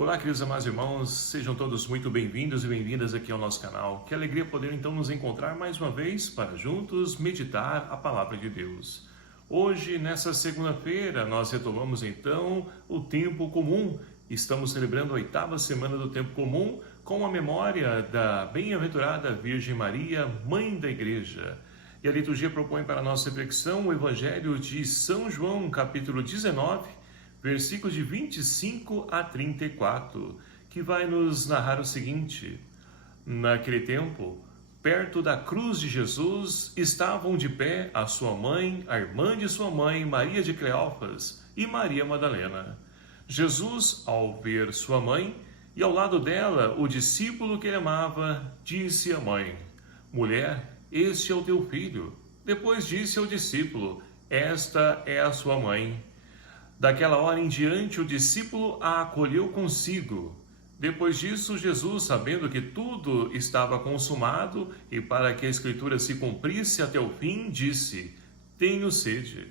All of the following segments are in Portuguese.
Olá, queridos amados irmãos, sejam todos muito bem-vindos e bem-vindas aqui ao nosso canal. Que alegria poder então nos encontrar mais uma vez para juntos meditar a Palavra de Deus. Hoje, nessa segunda-feira, nós retomamos então o Tempo Comum. Estamos celebrando a 8ª semana do Tempo Comum com a memória da bem-aventurada Virgem Maria, Mãe da Igreja. E a liturgia propõe para a nossa reflexão o Evangelho de São João, capítulo 19, versículos de 25 a 34, que vai nos narrar o seguinte: naquele tempo, perto da cruz de Jesus, estavam de pé a sua mãe, a irmã de sua mãe, Maria de Cleófas, e Maria Madalena. Jesus, ao ver sua mãe, e ao lado dela o discípulo que ele amava, disse à mãe: Mulher, este é o teu filho. Depois disse ao discípulo: Esta é a sua mãe. Daquela hora em diante, o discípulo a acolheu consigo. Depois disso, Jesus, sabendo que tudo estava consumado e para que a Escritura se cumprisse até o fim, disse: Tenho sede.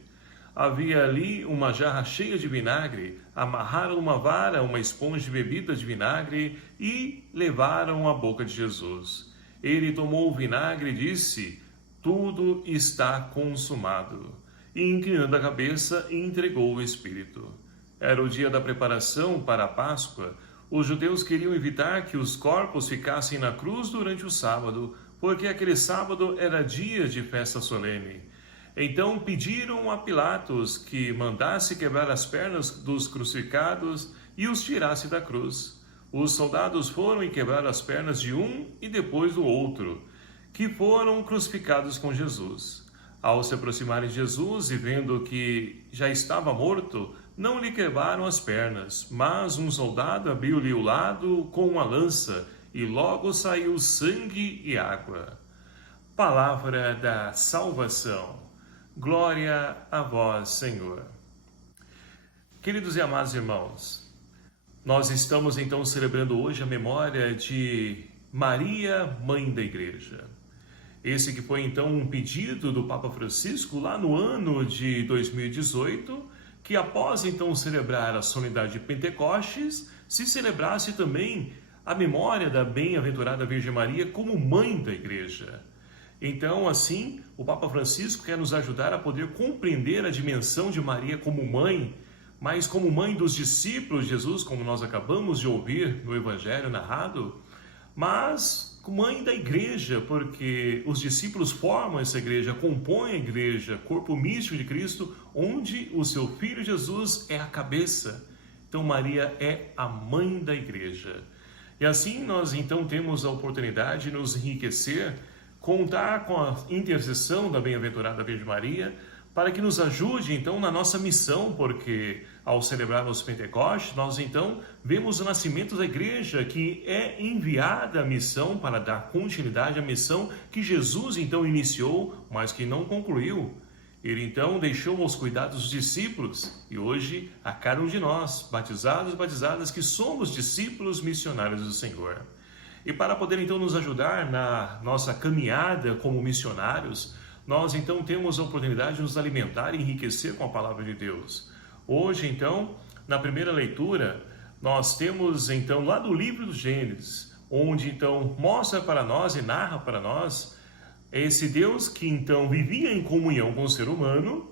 Havia ali uma jarra cheia de vinagre, amarraram uma vara, uma esponja de bebida de vinagre e levaram à boca de Jesus. Ele tomou o vinagre e disse: Tudo está consumado. E, inclinando a cabeça, entregou o Espírito. Era o dia da preparação para a Páscoa. Os judeus queriam evitar que os corpos ficassem na cruz durante o sábado, porque aquele sábado era dia de festa solene. Então pediram a Pilatos que mandasse quebrar as pernas dos crucificados e os tirasse da cruz. Os soldados foram e quebraram as pernas de um e depois do outro, que foram crucificados com Jesus. Ao se aproximarem de Jesus e vendo que já estava morto, não lhe quebraram as pernas, mas um soldado abriu-lhe o lado com uma lança e logo saiu sangue e água. Palavra da salvação. Glória a vós, Senhor. Queridos e amados irmãos, nós estamos então celebrando hoje a memória de Maria, Mãe da Igreja. Esse que foi então um pedido do Papa Francisco lá no ano de 2018, que após então celebrar a solenidade de Pentecostes, se celebrasse também a memória da bem-aventurada Virgem Maria como Mãe da Igreja. Então, assim, o Papa Francisco quer nos ajudar a poder compreender a dimensão de Maria como mãe, mas como mãe dos discípulos de Jesus, como nós acabamos de ouvir no Evangelho narrado, mas mãe da igreja, porque os discípulos formam essa igreja, compõem a igreja, corpo místico de Cristo, onde o seu filho Jesus é a cabeça. Então Maria é a mãe da igreja. E assim nós então temos a oportunidade de nos enriquecer, contar com a intercessão da bem-aventurada Virgem Maria, para que nos ajude então na nossa missão, porque ao celebrarmos Pentecostes, nós então vemos o nascimento da igreja, que é enviada a missão para dar continuidade à missão que Jesus então iniciou, mas que não concluiu. Ele então deixou aos cuidados dos discípulos, e hoje a cada um de nós, batizados e batizadas, que somos discípulos missionários do Senhor. E para poder então nos ajudar na nossa caminhada como missionários, nós então temos a oportunidade de nos alimentar e enriquecer com a Palavra de Deus. Hoje então, na primeira leitura, nós temos então lá do livro do Gênesis, onde então mostra para nós e narra para nós esse Deus que então vivia em comunhão com o ser humano,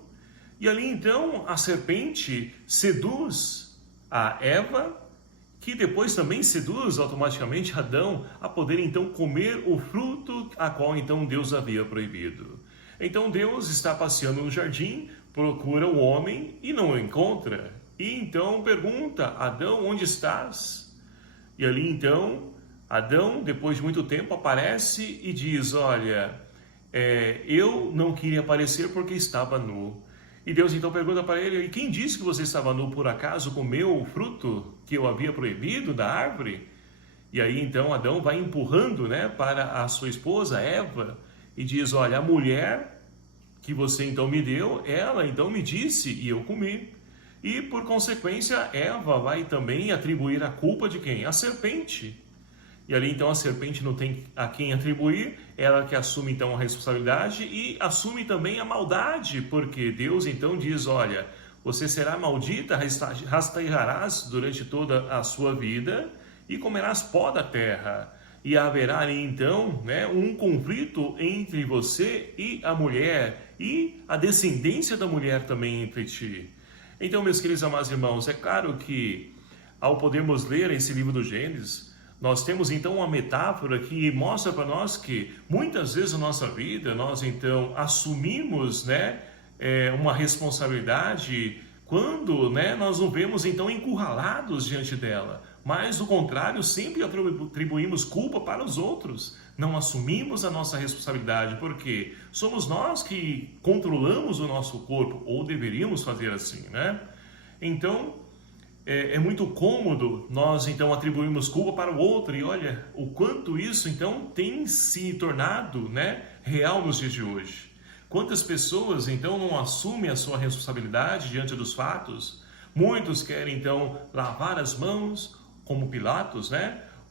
e ali então a serpente seduz a Eva, que depois também seduz automaticamente Adão a poder então comer o fruto a qual então Deus havia proibido. Então Deus está passeando no jardim, procura o homem e não o encontra. E então pergunta: Adão, onde estás? E ali então, Adão, depois de muito tempo, aparece e diz: olha, eu não queria aparecer porque estava nu. E Deus então pergunta para ele: e quem disse que você estava nu? Por acaso comeu o fruto que eu havia proibido da árvore? E aí então Adão vai empurrando, para a sua esposa, Eva, e diz: olha, a mulher que você então me deu, ela então me disse e eu comi. E por consequência, Eva vai também atribuir a culpa de quem? A serpente. E ali então a serpente não tem a quem atribuir, ela que assume então a responsabilidade e assume também a maldade, porque Deus então diz: olha, Você será maldita, rastejarás durante toda a sua vida e comerás pó da terra. E haverá então, um conflito entre você e a mulher e a descendência da mulher também entre ti. Então, meus queridos amados irmãos, é claro que ao podermos ler esse livro do Gênesis, nós temos então uma metáfora que mostra para nós que muitas vezes na nossa vida nós então assumimos uma responsabilidade quando nós nos vemos então encurralados diante dela. Mas, do contrário, sempre atribuímos culpa para os outros. Não assumimos a nossa responsabilidade, porque somos nós que controlamos o nosso corpo, ou deveríamos fazer assim, Então, é muito cômodo nós, então, atribuirmos culpa para o outro. E olha, o quanto isso, então, tem se tornado, real nos dias de hoje. Quantas pessoas, então, não assumem a sua responsabilidade diante dos fatos? Muitos querem, então, lavar as mãos, como Pilatos,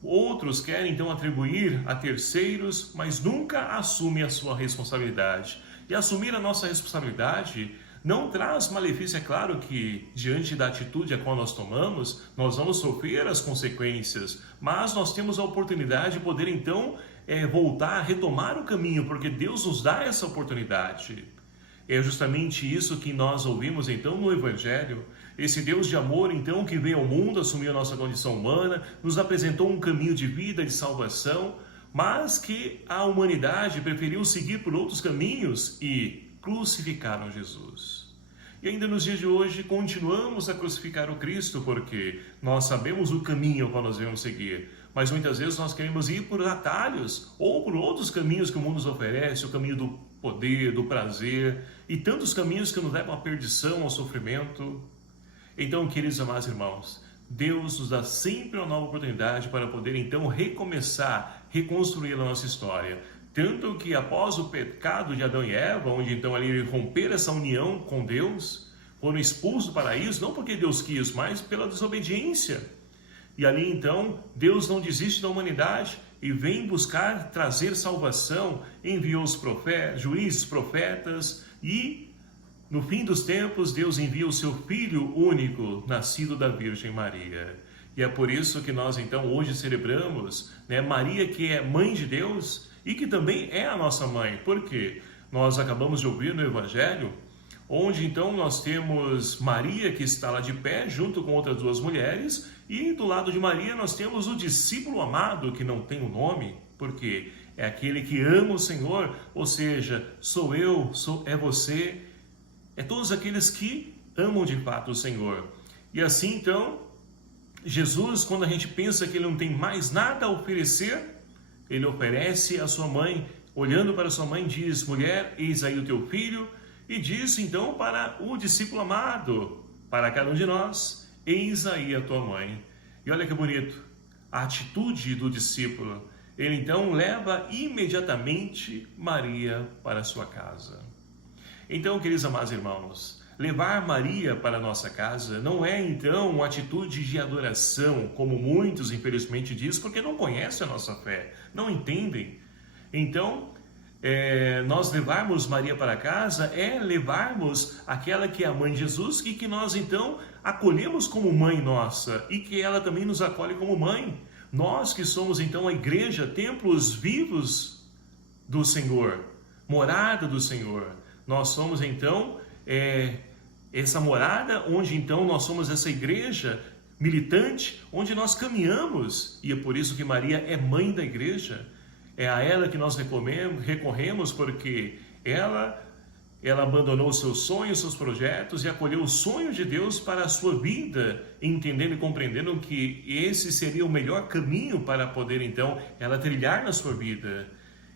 Outros querem, então, atribuir a terceiros, mas nunca assumem a sua responsabilidade. E assumir a nossa responsabilidade não traz malefício. É claro que, diante da atitude a qual nós tomamos, nós vamos sofrer as consequências, mas nós temos a oportunidade de poder, então, voltar, retomar o caminho, porque Deus nos dá essa oportunidade. É justamente isso que nós ouvimos, então, no Evangelho. Esse Deus de amor, então, que veio ao mundo, assumiu a nossa condição humana, nos apresentou um caminho de vida, de salvação, mas que a humanidade preferiu seguir por outros caminhos e crucificaram Jesus. E ainda nos dias de hoje continuamos a crucificar o Cristo, porque nós sabemos o caminho ao qual nós devemos seguir, mas muitas vezes nós queremos ir por atalhos ou por outros caminhos que o mundo nos oferece, o caminho do poder, do prazer e tantos caminhos que nos levam à perdição, ao sofrimento. Então, queridos amados irmãos, Deus nos dá sempre uma nova oportunidade para poder então recomeçar, reconstruir a nossa história. Tanto que após o pecado de Adão e Eva, onde então ali romper essa união com Deus, foram expulsos do paraíso, não porque Deus quis, mas pela desobediência. E ali então, Deus não desiste da humanidade e vem buscar trazer salvação, enviou os juízes, profetas e no fim dos tempos, Deus envia o seu Filho único, nascido da Virgem Maria. E é por isso que nós, então, hoje celebramos Maria, que é mãe de Deus e que também é a nossa mãe. Por quê? Nós acabamos de ouvir no Evangelho, onde, então, nós temos Maria, que está lá de pé, junto com outras duas mulheres, e do lado de Maria nós temos o discípulo amado, que não tem o nome, porque é aquele que ama o Senhor, ou seja, sou eu, é você, é todos aqueles que amam de fato o Senhor. E assim, então, Jesus, quando a gente pensa que ele não tem mais nada a oferecer, ele oferece a sua mãe, olhando para sua mãe, diz: mulher, eis aí o teu filho, e diz então para o discípulo amado, para cada um de nós: eis aí a tua mãe. E olha que bonito, a atitude do discípulo. Ele então leva imediatamente Maria para a sua casa. Então, queridos amados irmãos, levar Maria para a nossa casa não é então uma atitude de adoração, como muitos infelizmente dizem, porque não conhecem a nossa fé, não entendem. Então, nós levarmos Maria para casa é levarmos aquela que é a mãe de Jesus e que nós então acolhemos como mãe nossa e que ela também nos acolhe como mãe. Nós que somos então a igreja, templos vivos do Senhor, morada do Senhor. Nós somos então essa morada onde então nós somos essa igreja militante, onde nós caminhamos, e é por isso que Maria é mãe da igreja. É a ela que nós recorremos, porque ela abandonou seus sonhos, seus projetos e acolheu o sonho de Deus para a sua vida, entendendo e compreendendo que esse seria o melhor caminho para poder então ela trilhar na sua vida.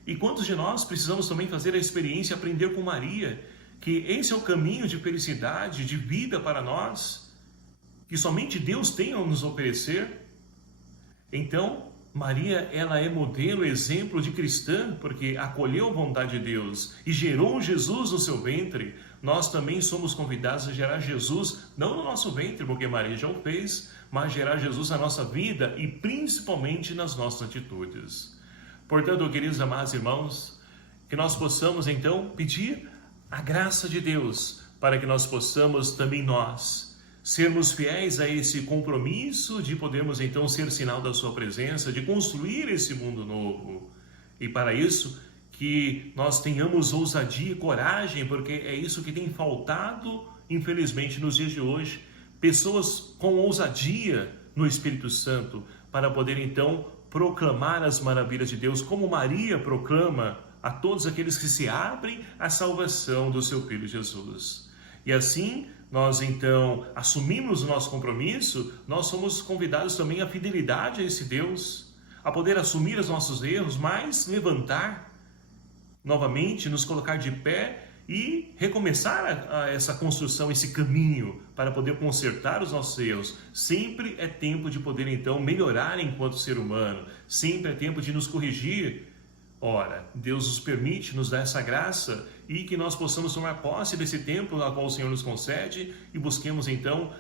E quantos de nós precisamos também fazer a experiência, aprender com Maria, que esse é o caminho de felicidade, de vida para nós, que somente Deus tem a nos oferecer? Então, Maria, ela é modelo, exemplo de cristã, porque acolheu a vontade de Deus e gerou Jesus no seu ventre. Nós também somos convidados a gerar Jesus, não no nosso ventre, porque Maria já o fez, mas gerar Jesus na nossa vida e principalmente nas nossas atitudes. Portanto, queridos amados irmãos, que nós possamos então pedir a graça de Deus para que nós possamos também sermos fiéis a esse compromisso de podermos então ser sinal da sua presença, de construir esse mundo novo. E para isso, que nós tenhamos ousadia e coragem, porque é isso que tem faltado, infelizmente, nos dias de hoje. Pessoas com ousadia no Espírito Santo, para poder então proclamar as maravilhas de Deus, como Maria proclama a todos aqueles que se abrem à salvação do seu Filho Jesus. E assim, nós então assumimos o nosso compromisso, nós somos convidados também à fidelidade a esse Deus, a poder assumir os nossos erros, mas levantar novamente, nos colocar de pé e recomeçar essa construção, esse caminho para poder consertar os nossos erros. Sempre é tempo de poder então melhorar enquanto ser humano, sempre é tempo de nos corrigir. Ora, Deus nos permite, nos dá essa graça e que nós possamos tomar posse desse tempo a qual o Senhor nos concede e busquemos então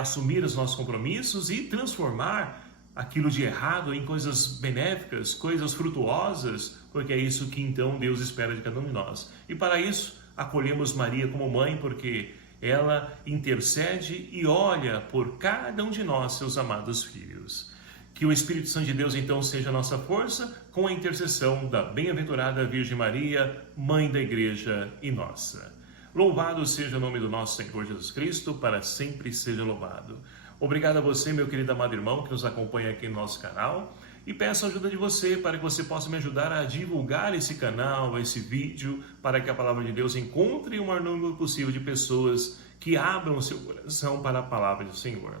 assumir os nossos compromissos e transformar aquilo de errado em coisas benéficas, coisas frutuosas, porque é isso que então Deus espera de cada um de nós. E para isso, acolhemos Maria como mãe, porque ela intercede e olha por cada um de nós, seus amados filhos. Que o Espírito Santo de Deus então seja a nossa força, com a intercessão da bem-aventurada Virgem Maria, Mãe da Igreja e nossa. Louvado seja o nome do nosso Senhor Jesus Cristo, para sempre seja louvado. Obrigado a você, meu querido amado irmão, que nos acompanha aqui no nosso canal. E peço a ajuda de você, para que você possa me ajudar a divulgar esse canal, esse vídeo, para que a Palavra de Deus encontre o maior número possível de pessoas que abram o seu coração para a Palavra do Senhor.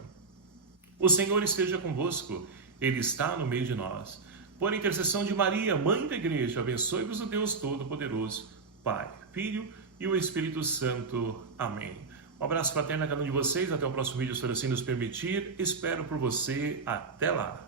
O Senhor esteja convosco, Ele está no meio de nós. Por intercessão de Maria, Mãe da Igreja, abençoe-vos o Deus Todo-Poderoso, Pai, Filho e o Espírito Santo. Amém. Um abraço fraterno a cada um de vocês. Até o próximo vídeo, se assim nos permitir. Espero por você. Até lá.